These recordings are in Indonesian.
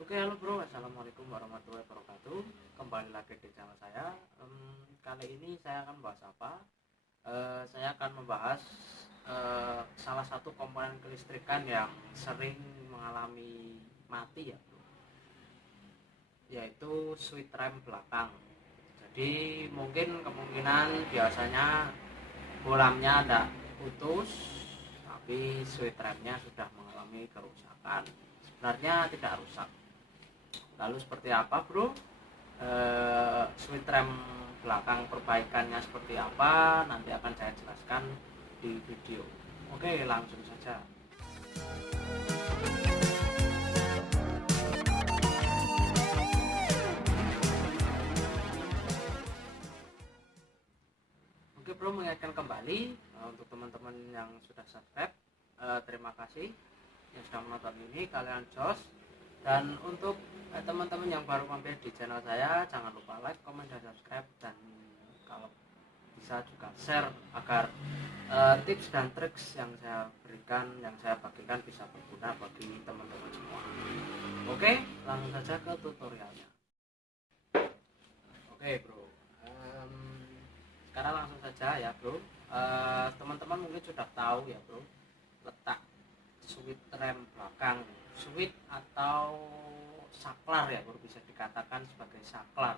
Oke, halo bro, assalamualaikum warahmatullahi wabarakatuh. Kembali lagi di channel saya. Kali ini saya akan membahas apa? Saya akan membahas salah satu komponen kelistrikan yang sering mengalami mati ya bro, yaitu switch rem belakang. Jadi mungkin kemungkinan biasanya bolamnya ada putus, tapi switch remnya sudah mengalami kerusakan. Sebenarnya tidak rusak. Lalu seperti apa bro? Switch rem belakang perbaikannya seperti apa? Nanti akan saya jelaskan di video. Oke, langsung saja. Oke bro, mengingatkan kembali untuk teman-teman yang sudah subscribe, terima kasih yang sudah menonton ini, kalian jos. Dan untuk teman-teman yang baru mampir di channel saya, jangan lupa like, comment, dan subscribe, dan kalau bisa juga share agar tips dan triks yang saya berikan, yang saya bagikan bisa berguna bagi teman-teman semua. Oke, langsung saja ke tutorialnya. Oke bro, sekarang langsung saja ya bro. Teman-teman mungkin sudah tahu ya bro, letak switch rem belakang, switch atau saklar ya bro, bisa dikatakan sebagai saklar.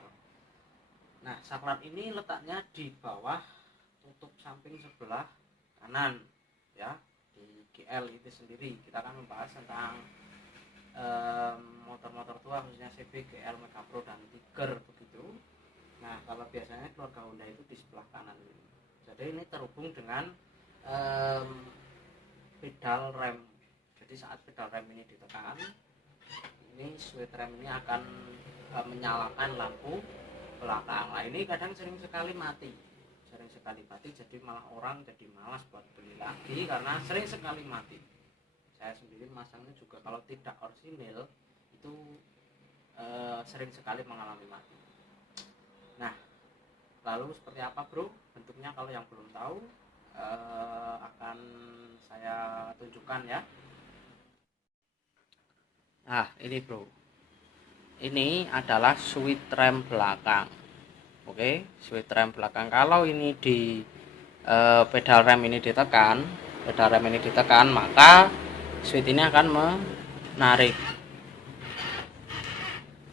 Nah, saklar ini letaknya di bawah tutup samping sebelah kanan ya, di GL itu sendiri. Kita akan membahas tentang motor-motor tua khususnya CB, GL, Mega Pro, dan Tiger begitu. Nah, kalau biasanya keluarga Honda itu di sebelah kanan ini. Jadi ini terhubung dengan pedal rem. Jadi saat pedal rem ini ditekan, ini switch rem ini akan menyalakan lampu belakang. Nah, ini kadang sering sekali mati, jadi malah orang jadi malas buat beli lagi karena sering sekali mati. Saya sendiri masangnya juga kalau tidak orisinil itu sering sekali mengalami mati. Nah, lalu seperti apa bro bentuknya? Kalau yang belum tahu akan saya tunjukkan ya. Nah, ini bro, ini adalah switch rem belakang. Oke, switch rem belakang. Kalau ini di pedal rem ini ditekan, maka switch ini akan menarik.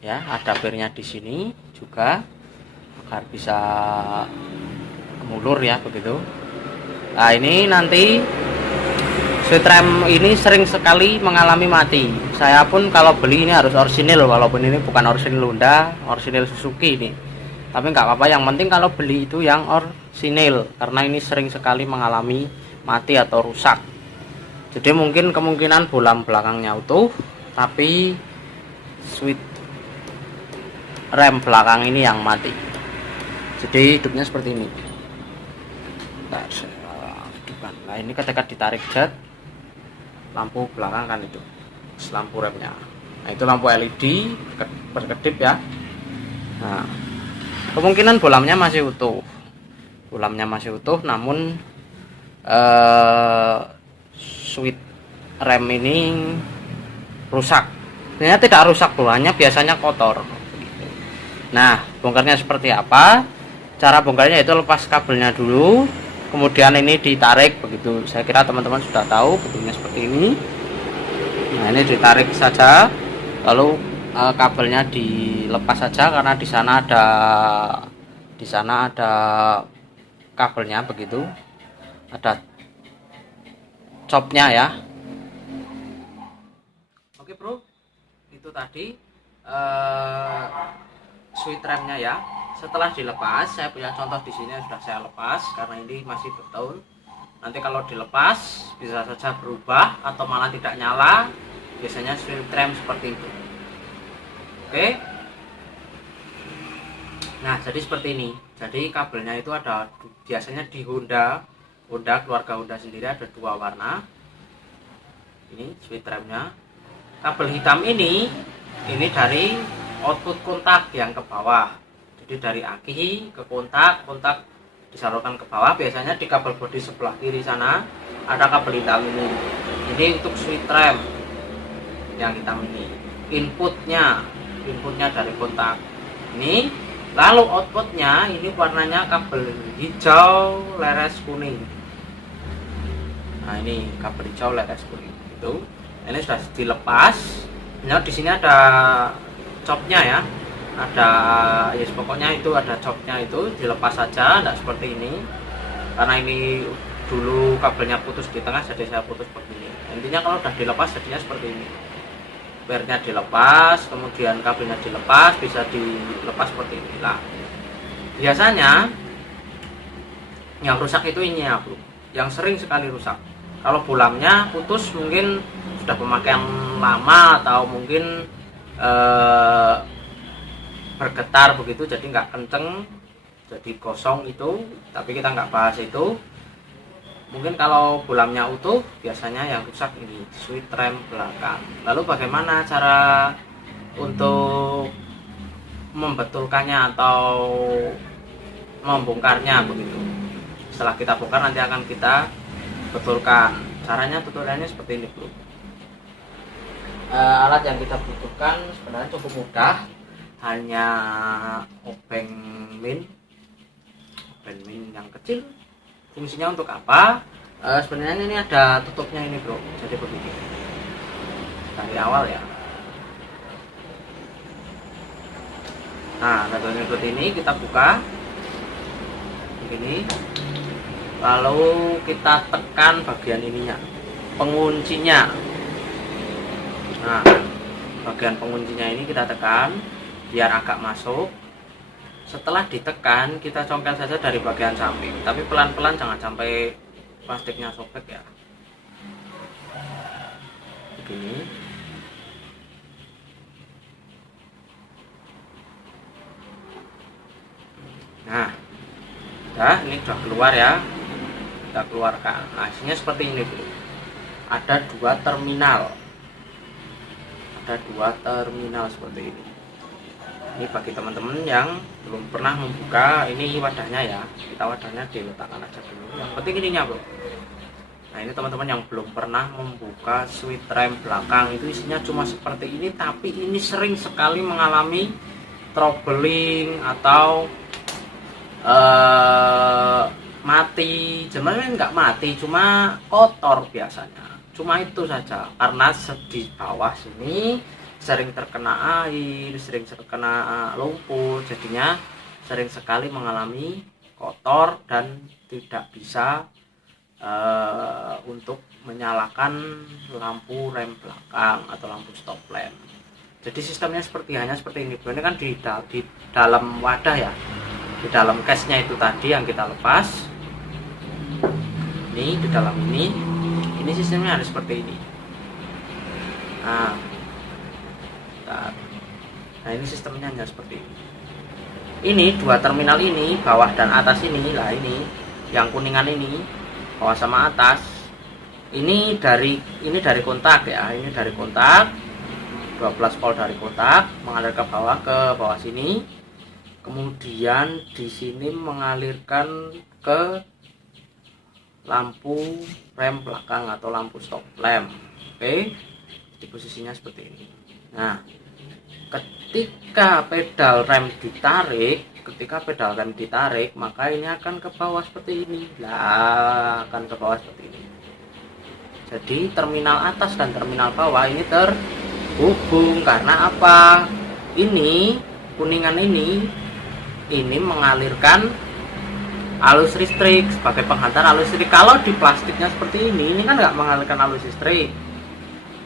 Ya, ada birnya di sini juga agar bisa mulur ya begitu. Nah, ini nanti switch rem ini sering sekali mengalami mati. Saya pun kalau beli ini harus orisinil, walaupun ini bukan orisinil Honda, orisinil Suzuki ini. Tapi nggak apa-apa, yang penting kalau beli itu yang orisinil, karena ini sering sekali mengalami mati atau rusak. Jadi mungkin kemungkinan bolam belakangnya utuh, tapi switch rem belakang ini yang mati. Jadi hidupnya seperti ini. Nah, ini ketika ditarik jet, lampu belakang kan itu lampu remnya. Nah, itu lampu LED berkedip ya. Nah, kemungkinan bolamnya masih utuh, namun switch rem ini rusak. Sebenarnya tidak rusak bro, hanya biasanya kotor. Nah, bongkarnya seperti apa? Cara bongkarnya itu lepas kabelnya dulu, kemudian ini ditarik begitu. Saya kira teman-teman sudah tahu bentuknya seperti ini. Nah, ini ditarik saja, lalu kabelnya dilepas saja karena di sana ada kabelnya begitu, ada copnya ya. Oke bro, itu tadi switch remnya ya. Setelah dilepas, saya punya contoh di sini sudah saya lepas karena ini masih betul. Nanti kalau dilepas bisa saja berubah atau malah tidak nyala. Biasanya switch rem seperti itu. Oke. Nah, jadi seperti ini. Jadi kabelnya itu ada biasanya di Honda keluarga Honda sendiri ada dua warna. Ini switch remnya. Kabel hitam ini dari output kontak yang ke bawah. Jadi dari aki ke kontak disalurkan ke bawah. Biasanya di kabel bodi sebelah kiri sana ada kabel hitam ini. Ini untuk switch rem yang hitam ini. inputnya dari kontak ini, lalu outputnya ini warnanya kabel hijau leres kuning. Nah ini kabel hijau leres kuning itu, ini sudah dilepas. Nah di sini ada copnya ya, ada yes, pokoknya itu ada copnya, itu dilepas saja, tidak seperti ini karena ini dulu kabelnya putus di tengah, jadi saya putus begini. Intinya kalau sudah dilepas jadinya seperti ini, pernya dilepas, kemudian kabelnya dilepas, bisa dilepas seperti ini lah. Biasanya yang rusak itu ini ya bro, yang sering sekali rusak. Kalau bolamnya putus mungkin sudah pemakaian lama atau mungkin bergetar begitu, jadi nggak kenceng, jadi kosong itu. Tapi kita nggak bahas itu. Mungkin kalau bolamnya utuh, biasanya yang rusak ini switch rem belakang. Lalu bagaimana cara untuk membetulkannya atau membongkarnya begitu? Setelah kita bongkar nanti akan kita betulkan. Caranya tutorialnya seperti ini bro. Alat yang kita butuhkan sebenarnya cukup mudah, hanya obeng min yang kecil. Fungsinya untuk apa? Sebenarnya ini ada tutupnya ini bro, jadi begini dari awal ya. Nah metode ini kita buka begini, lalu kita tekan bagian ininya, penguncinya. Nah bagian penguncinya ini kita tekan biar agak masuk. Setelah ditekan, kita congkel saja dari bagian samping, tapi pelan-pelan, jangan sampai plastiknya sobek ya. Begini. Nah, ini sudah keluar ya. Kita keluarkan. Nah, hasilnya seperti ini bro. Ada dua terminal. Seperti ini. Ini bagi teman-teman yang belum pernah membuka, ini wadahnya ya, kita wadahnya diletakkan aja dulu. Yang penting ininya bro. Nah ini teman-teman yang belum pernah membuka switch rem belakang, itu isinya cuma seperti ini, tapi ini sering sekali mengalami troubling atau mati. Sebenarnya nggak mati, cuma kotor biasanya, cuma itu saja karena di bawah sini sering terkena air, sering terkena lumpur, jadinya sering sekali mengalami kotor dan tidak bisa untuk menyalakan lampu rem belakang atau lampu stop lamp. Jadi sistemnya hanya seperti ini. Ini kan di dalam wadah ya, di dalam case-nya itu tadi yang kita lepas. Ini di dalam ini sistemnya harus seperti ini. Nah ini sistemnya hanya seperti ini. Ini dua terminal ini, bawah dan atas ini lah, ini yang kuningan ini, bawah sama atas. Ini dari kontak ya, ini dari kontak 12 volt dari kontak mengalir ke bawah sini. Kemudian di sini mengalirkan ke lampu rem belakang atau lampu stop lamp. Oke. Di posisinya seperti ini. Nah, ketika pedal rem ditarik, maka ini akan ke bawah seperti ini. Jadi terminal atas dan terminal bawah ini terhubung. Karena apa? Ini kuningan ini mengalirkan arus listrik sebagai penghantar arus listrik. Kalau di plastiknya seperti ini kan nggak mengalirkan arus listrik.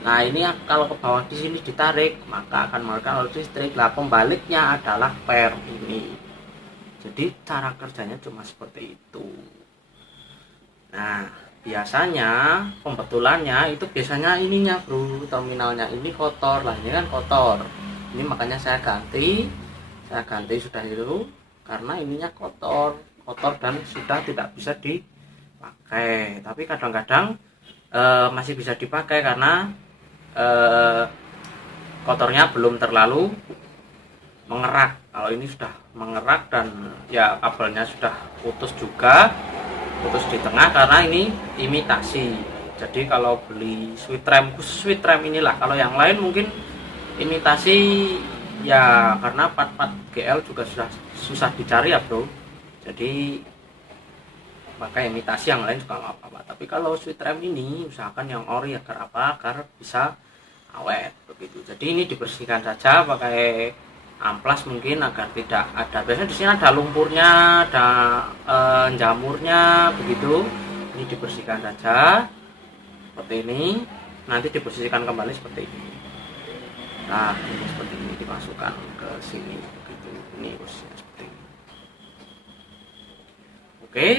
Nah ini kalau ke bawah di sini ditarik, maka akan mengalirkan arus listrik. Lah pembaliknya adalah per ini. Jadi cara kerjanya cuma seperti itu. Nah biasanya pembetulannya itu ininya bro, terminalnya ini kotor. Lah ini kan kotor. Ini makanya saya ganti sudah itu, karena ininya kotor dan sudah tidak bisa dipakai. Tapi kadang-kadang masih bisa dipakai karena kotornya belum terlalu mengerak. Kalau ini sudah mengerak dan ya kabelnya sudah putus di tengah karena ini imitasi. Jadi kalau beli switch rem, khusus switch rem inilah. Kalau yang lain mungkin imitasi ya, karena part-part GL juga sudah susah dicari ya bro, jadi pakai imitasi yang lain juga nggak apa-apa. Tapi kalau sweet rem ini usahakan yang ori agar apa, agar bisa awet begitu. Jadi ini dibersihkan saja pakai amplas mungkin agar tidak ada, biasanya di sini ada lumpurnya, ada jamurnya begitu. Ini dibersihkan saja seperti ini, nanti dibersihkan kembali seperti ini. Nah ini seperti ini, dimasukkan ke sini begitu. Ini posisinya seperti ini. Oke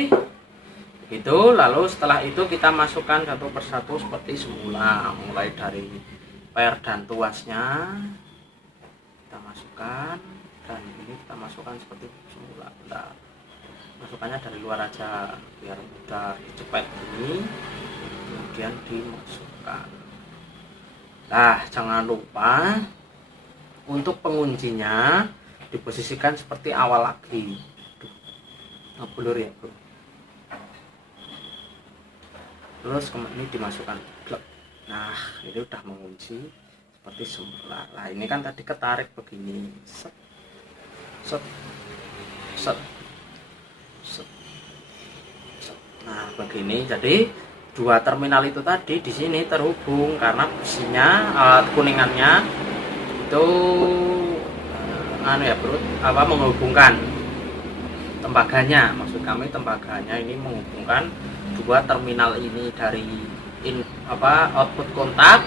begitu. Lalu setelah itu kita masukkan satu persatu seperti semula, mulai dari per dan tuasnya kita masukkan, dan ini kita masukkan seperti semula. Bentar, masukkannya dari luar aja biar mudah dicepet ini, kemudian dimasukkan. Nah jangan lupa untuk penguncinya diposisikan seperti awal lagi. Ngebulur ya bro. Terus ini dimasukkan. Nah ini udah mengunci seperti semula. Nah ini kan tadi ketarik begini, set set set set, set. Nah begini, jadi dua terminal itu tadi di sini terhubung karena besinya, kuningannya itu ya bro, menghubungkan tembaganya, maksud kami tembaganya ini menghubungkan dua terminal ini dari output kontak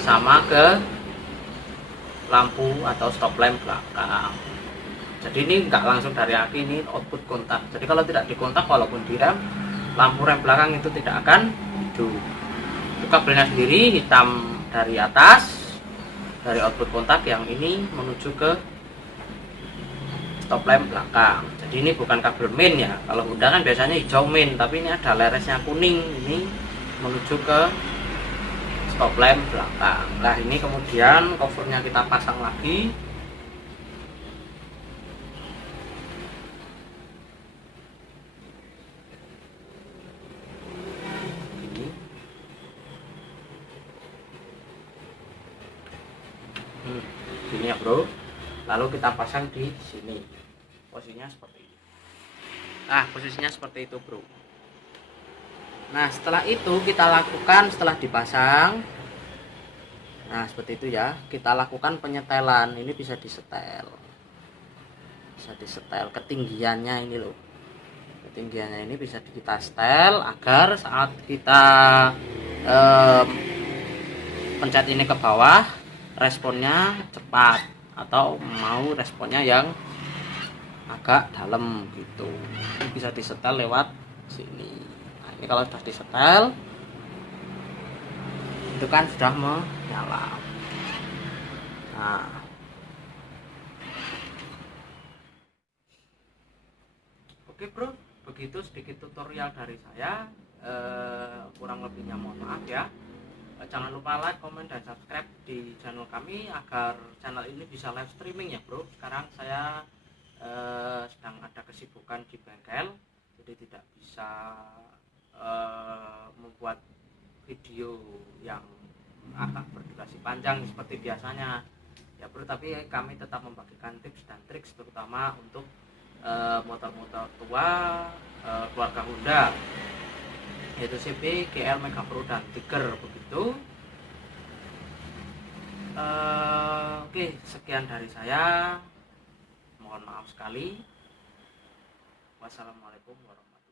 sama ke lampu atau stop lamp belakang. Jadi ini nggak langsung dari aki, ini output kontak. Jadi kalau tidak dikontak walaupun direm, lampu rem belakang itu tidak akan hidup. Itu kabelnya sendiri hitam dari atas, dari output kontak yang ini menuju ke stop lamp belakang. Jadi ini bukan kabel main ya. Kalau Honda kan biasanya hijau main, tapi ini ada leresnya kuning, ini menuju ke stop lamp belakang. Nah ini kemudian covernya kita pasang lagi. Gini ya bro. Lalu kita pasang di sini. Posisinya seperti ini. Nah posisinya seperti itu bro. Nah setelah itu kita lakukan, setelah dipasang, nah seperti itu ya, kita lakukan penyetelan. Ini bisa disetel, ketinggiannya ini loh, ketinggiannya ini bisa kita setel agar saat kita pencet ini ke bawah responnya cepat, atau mau responnya yang agak dalam gitu. Ini bisa disetel lewat sini. Nah, ini kalau sudah disetel itu kan sudah menyala. Nah oke bro, begitu sedikit tutorial dari saya. Kurang lebihnya mohon maaf ya. Jangan lupa like, komen, dan subscribe di channel kami agar channel ini bisa live streaming ya bro. Sekarang saya sedang ada kesibukan di bengkel, jadi tidak bisa membuat video yang agak berdurasi panjang seperti biasanya ya bro. Tapi kami tetap membagikan tips dan trik, terutama untuk motor-motor tua keluarga Honda, yaitu CB, GL, Mega Pro, dan Tiger begitu. Oke, sekian dari saya. Mohon maaf sekali. Wassalamualaikum warahmatullahi wabarakatuh.